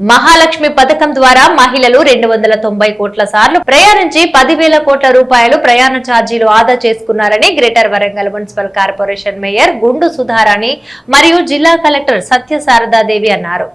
మహాలక్ష్మి పథకం ద్వారా మహిళలు 290 కోట్ల సార్లు ప్రయాణించి 10,000 కోట్ల రూపాయలు ప్రయాణ ఛార్జీలు ఆదా చేసుకున్నారని greater Warangal municipal corporation mayor గుండు సుధారాణి మరియు జిల్లా కలెక్టర్ సత్యశారదాదేవి అన్నారు.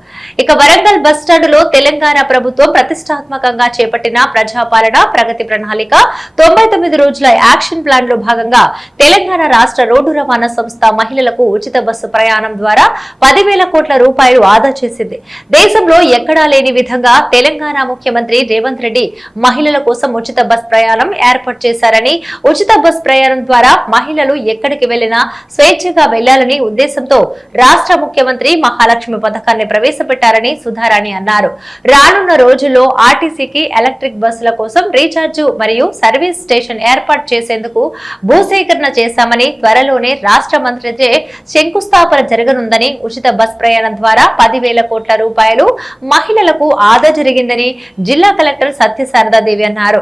ఇక వరంగల్ బస్టాండులో తెలంగాణ ప్రభుత్వం ప్రతిష్టాత్మకంగా చేపట్టిన ప్రజాపాలన ప్రగతి ప్రణాళిక 99 రోజుల యాక్షన్ ప్లాన్ లో భాగంగా తెలంగాణ రాష్ట్ర రోడ్డు రవాణా సంస్థ మహిళలకు ఉచిత బస్సు ప్రయాణం ద్వారా 10,000 కోట్ల రూపాయలు ఆదా చేసింది. దేశంలో ఎక్కడా లేని విధంగా తెలంగాణ ముఖ్యమంత్రి రేవంత్ రెడ్డి మహిళల కోసం ఉచిత బస్ ప్రయాణం ఏర్పాటు చేశారని, ఉచిత బస్ ప్రయాణం ద్వారా మహిళలు ఎక్కడికి వెళ్లినా స్వేచ్ఛగా వెళ్లాలని ఉద్దేశంతో రాష్ట్ర ముఖ్యమంత్రి మహాలక్ష్మి పథకాన్ని ప్రవేశపెట్టారని సుధారాణి అన్నారు. రానున్న రోజుల్లో ఆర్టీసీకి ఎలక్ట్రిక్ బస్సుల కోసం రీఛార్జ్ మరియు సర్వీస్ స్టేషన్ ఏర్పాటు చేసేందుకు భూసేకరణ చేశామని, త్వరలోనే రాష్ట్ర మంత్రిచే శంకుస్థాపన జరగనుందని, ఉచిత బస్ ప్రయాణం ద్వారా 10,000 కోట్ల రూపాయలు మహిళలకు ఆదా జరిగిందని జిల్లా కలెక్టర్ సత్యశారదాదేవి అన్నారు.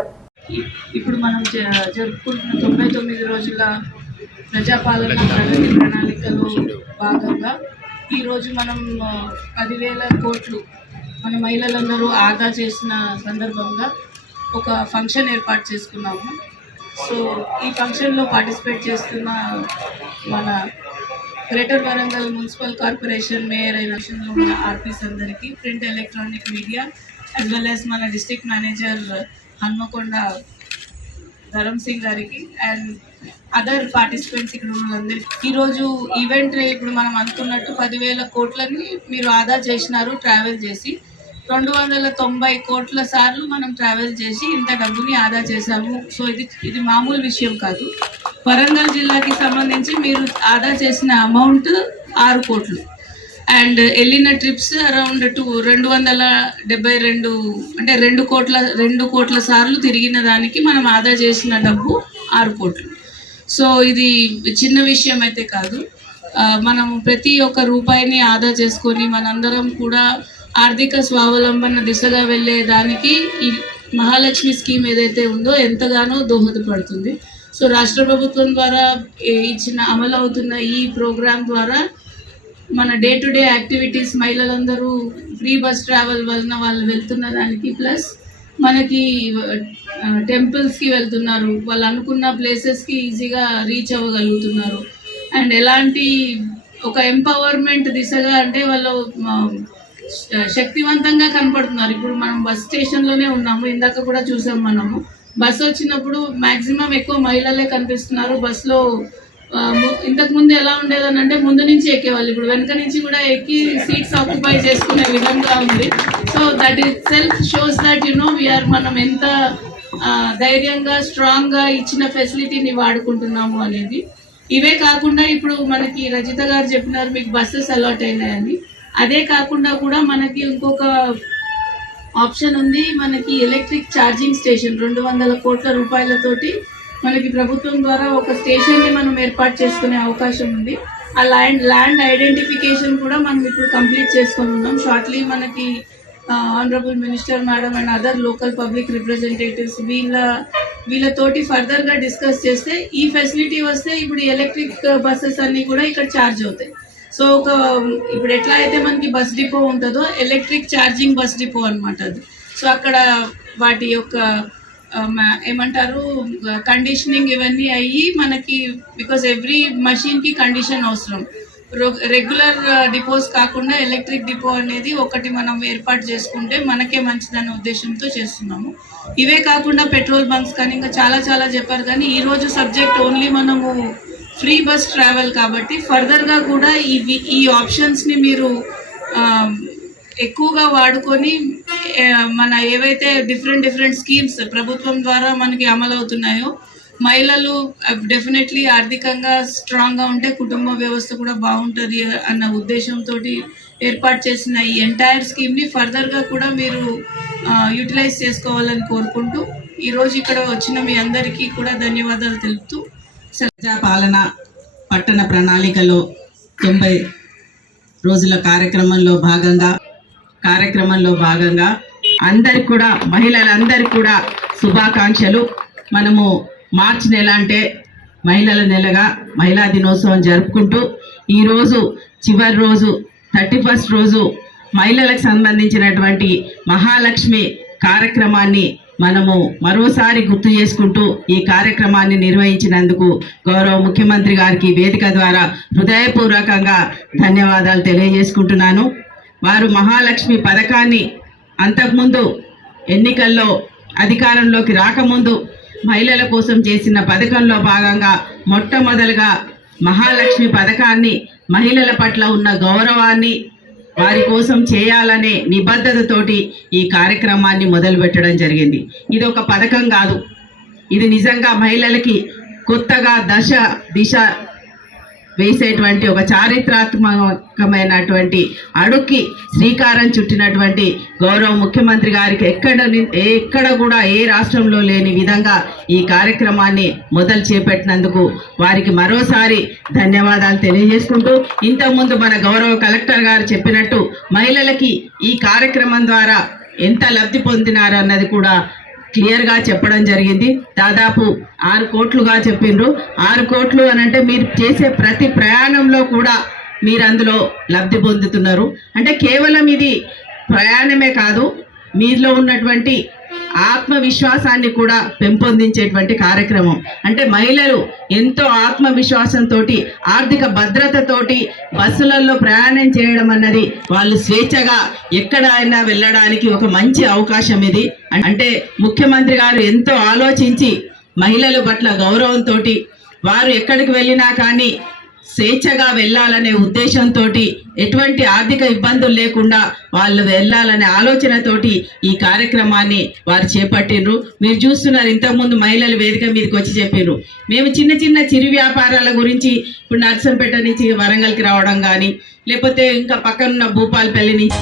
ఇప్పుడు మనం జరుపుకుంటున్న 99 రోజుల ప్రజాపాలన ప్రగతి ప్రణాళికలో భాగంగా ఈరోజు మనం 10,000 కోట్లు మన మహిళలందరూ ఆదా చేసిన సందర్భంగా ఒక ఫంక్షన్ ఏర్పాటు చేసుకున్నాము. సో ఈ ఫంక్షన్లో పార్టిసిపేట్ చేస్తున్న మన greater Warangal municipal corporation mayor అయిన మన ఆర్పీస్ అందరికీ, print electronic media as well as మన డిస్ట్రిక్ట్ మేనేజర్ హన్మకొండ ధరమ్ సింగ్ గారికి అండ్ అదర్ పార్టిసిపెంట్స్ ఇక్కడ ఉన్న వాళ్ళందరికీ ఈరోజు ఈవెంట్ ఇప్పుడు మనం అనుకున్నట్టు 10,000 కోట్లని మీరు ఆదా చేసినారు ట్రావెల్ చేసి. 290 కోట్ల సార్లు మనం ట్రావెల్ చేసి ఇంత డబ్బుని ఆదా చేశాము. సో ఇది మామూలు విషయం కాదు. వరంగల్ జిల్లాకి సంబంధించి మీరు ఆదా చేసిన అమౌంట్ 6 కోట్లు అండ్ వెళ్ళిన ట్రిప్స్ అరౌండ్ 272 అంటే 2 కోట్ల సార్లు తిరిగిన దానికి మనం ఆదా చేసిన డబ్బు 6 కోట్లు. సో ఇది చిన్న విషయం అయితే కాదు. మనం ప్రతి ఒక్క రూపాయిని ఆదా చేసుకొని మనందరం కూడా ఆర్థిక స్వావలంబన దిశగా వెళ్ళే దానికి ఈ మహాలక్ష్మి స్కీమ్ ఏదైతే ఉందో ఎంతగానో దోహదపడుతుంది. సో రాష్ట్ర ప్రభుత్వం ద్వారా అమలు అవుతున్న ఈ ప్రోగ్రాం ద్వారా మన డే టు డే యాక్టివిటీస్ మహిళలందరూ ఫ్రీ బస్ ట్రావెల్ వలన వాళ్ళు వెళ్తున్న దానికి, ప్లస్ మనకి టెంపుల్స్కి వెళ్తున్నారు, వాళ్ళు అనుకున్న ప్లేసెస్కి ఈజీగా రీచ్ అవ్వగలుగుతున్నారు అండ్ ఎలాంటి ఒక ఎంపవర్మెంట్ దిశగా అంటే వాళ్ళు శక్తివంతంగా కనపడుతున్నారు. ఇప్పుడు మనం బస్ స్టేషన్లోనే ఉన్నాము, ఇందాక కూడా చూసాం. మనము బస్సు వచ్చినప్పుడు మ్యాక్సిమం ఎక్కువ మహిళలే కనిపిస్తున్నారు. బస్సులో ఇంతకుముందు ఎలా ఉండేదని అంటే ముందు నుంచి ఎక్కేవాళ్ళు, ఇప్పుడు వెనక నుంచి కూడా ఎక్కి సీట్స్ ఆక్యుపై చేసుకునే విధంగా ఉంది. So that is self shows that we are మనం ఎంత ధైర్యంగా స్ట్రాంగ్గా ఇచ్చిన ఫెసిలిటీని వాడుకుంటున్నాము అనేది. ఇవే కాకుండా ఇప్పుడు మనకి రజిత గారు చెప్పినారు మీకు బస్సెస్ అలాట్ అయినాయని. అదే కాకుండా కూడా మనకి ఇంకొక ఆప్షన్ ఉంది. మనకి ఎలక్ట్రిక్ ఛార్జింగ్ స్టేషన్ 200 కోట్ల రూపాయలతోటి మనకి ప్రభుత్వం ద్వారా ఒక స్టేషన్ని మనం ఏర్పాటు చేసుకునే అవకాశం ఉంది. ఆ ల్యాండ్ ఐడెంటిఫికేషన్ కూడా మనం ఇప్పుడు కంప్లీట్ చేసుకొని ఉన్నాం. షార్ట్లీ మనకి honourable minister madam and other local public representatives వీళ్ళతోటి ఫర్దర్గా డిస్కస్ చేస్తే ఈ ఫెసిలిటీ వస్తే ఇప్పుడు ఎలక్ట్రిక్ బస్సెస్ అన్నీ కూడా ఇక్కడ ఛార్జ్ అవుతాయి. సో ఇప్పుడు ఎట్లా అయితే మనకి బస్ డిపో ఉంటుందో ఎలక్ట్రిక్ ఛార్జింగ్ బస్ డిపో అనమాట అది. సో అక్కడ వాటి యొక్క ఏమంటారు కండిషనింగ్ ఇవన్నీ అయ్యి మనకి, బికాజ్ ఎవ్రీ మషిన్కి కండిషన్ అవసరం. రెగ్యులర్ డిపోస్ కాకుండా ఎలక్ట్రిక్ డిపో అనేది ఒకటి మనం ఏర్పాటు చేసుకుంటే మనకే మంచిదనే ఉద్దేశంతో చేస్తున్నాము. ఇవే కాకుండా పెట్రోల్ బంక్స్ కానీ ఇంకా చాలా చాలా చెప్పారు. కానీ ఈరోజు సబ్జెక్ట్ ఓన్లీ మనము ఫ్రీ బస్ ట్రావెల్ కాబట్టి ఫర్దర్గా కూడా ఈ ఆప్షన్స్ని మీరు ఎక్కువగా వాడుకొని మన ఏవైతే డిఫరెంట్ స్కీమ్స్ ప్రభుత్వం ద్వారా మనకి అమలు అవుతున్నాయో మహిళలు డెఫినెట్లీ ఆర్థికంగా స్ట్రాంగ్గా ఉంటే కుటుంబ వ్యవస్థ కూడా బాగుంటుంది అన్న ఉద్దేశంతో ఏర్పాటు చేసిన ఈ ఎంటైర్ స్కీమ్ని ఫర్దర్గా కూడా మీరు యూటిలైజ్ చేసుకోవాలని కోరుకుంటూ ఈరోజు ఇక్కడ వచ్చిన మీ అందరికీ కూడా ధన్యవాదాలు తెలుపుతూ ప్రజాపాలన పట్టణ ప్రణాళికలో 90 రోజుల కార్యక్రమంలో భాగంగా అందరికి కూడా మహిళలందరికీ కూడా శుభాకాంక్షలు. మనము మార్చి నెల అంటే మహిళల నెలగా మహిళా దినోత్సవం జరుపుకుంటూ ఈరోజు చివరి రోజు 31st రోజు మహిళలకు సంబంధించినటువంటి మహాలక్ష్మి కార్యక్రమాన్ని మనము మరోసారి గుర్తు చేసుకుంటూ ఈ కార్యక్రమాన్ని నిర్వహించినందుకు గౌరవ ముఖ్యమంత్రి గారికి వేదిక ద్వారా హృదయపూర్వకంగా ధన్యవాదాలు తెలియజేసుకుంటున్నాను. వారు మహాలక్ష్మి పథకాన్ని అంతకుముందు ఎన్నికల్లో అధికారంలోకి రాకముందు మహిళల కోసం చేసిన పథకంలో భాగంగా మొట్టమొదలుగా మహాలక్ష్మి పథకాన్ని మహిళల పట్ల ఉన్న గౌరవాన్ని వారి కోసం చేయాలనే నిబద్ధతతోటి ఈ కార్యక్రమాన్ని మొదలుపెట్టడం జరిగింది. ఇది ఒక పథకం కాదు, ఇది నిజంగా మహిళలకి కొత్తగా దిశ వేసేటువంటి ఒక చారిత్రాత్మకమైనటువంటి అడుక్కి శ్రీకారం చుట్టినటువంటి గౌరవ ముఖ్యమంత్రి గారికి ఎక్కడ కూడా ఏ రాష్ట్రంలో లేని విధంగా ఈ కార్యక్రమాన్ని మొదలు చేపట్టినందుకు వారికి మరోసారి ధన్యవాదాలు తెలియజేసుకుంటూ, ఇంతకుముందు మన గౌరవ కలెక్టర్ గారు చెప్పినట్టు మహిళలకి ఈ కార్యక్రమం ద్వారా ఎంత లబ్ధి పొందినారు అన్నది కూడా క్లియర్గా చెప్పడం జరిగింది. దాదాపు 6 కోట్లుగా చెప్పిండ్రు. 6 కోట్లు అని అంటే మీరు చేసే ప్రతి ప్రయాణంలో కూడా మీరు అందులో లబ్ధి పొందుతున్నారు. అంటే కేవలం ఇది ప్రయాణమే కాదు, మీలో ఉన్నటువంటి ఆత్మవిశ్వాసాన్ని కూడా పెంపొందించేటువంటి కార్యక్రమం. అంటే మహిళలు ఎంతో ఆత్మవిశ్వాసంతో ఆర్థిక భద్రతతోటి బస్సులలో ప్రయాణం చేయడం అన్నది వాళ్ళు స్వేచ్ఛగా ఎక్కడైనా వెళ్ళడానికి ఒక మంచి అవకాశం ఇది. అంటే ముఖ్యమంత్రి గారు ఎంతో ఆలోచించి మహిళల పట్ల గౌరవంతో వారు ఎక్కడికి వెళ్ళినా కానీ స్వేచ్ఛగా వెళ్ళాలనే ఉద్దేశంతో ఎటువంటి ఆర్థిక ఇబ్బందులు లేకుండా వాళ్ళు వెళ్ళాలనే ఆలోచనతోటి ఈ కార్యక్రమాన్ని వారు చేపట్టిండ్రు. మీరు చూస్తున్నారు, ఇంతకుముందు మహిళలు వేదిక మీదకి వచ్చి చెప్పిర్రు, మేము చిన్న చిన్న చిరు వ్యాపారాల గురించి ఇప్పుడు నర్సంపేట నుంచి వరంగల్కి రావడం కానీ, లేకపోతే ఇంకా పక్కనున్న భూపాలపల్లి నుంచి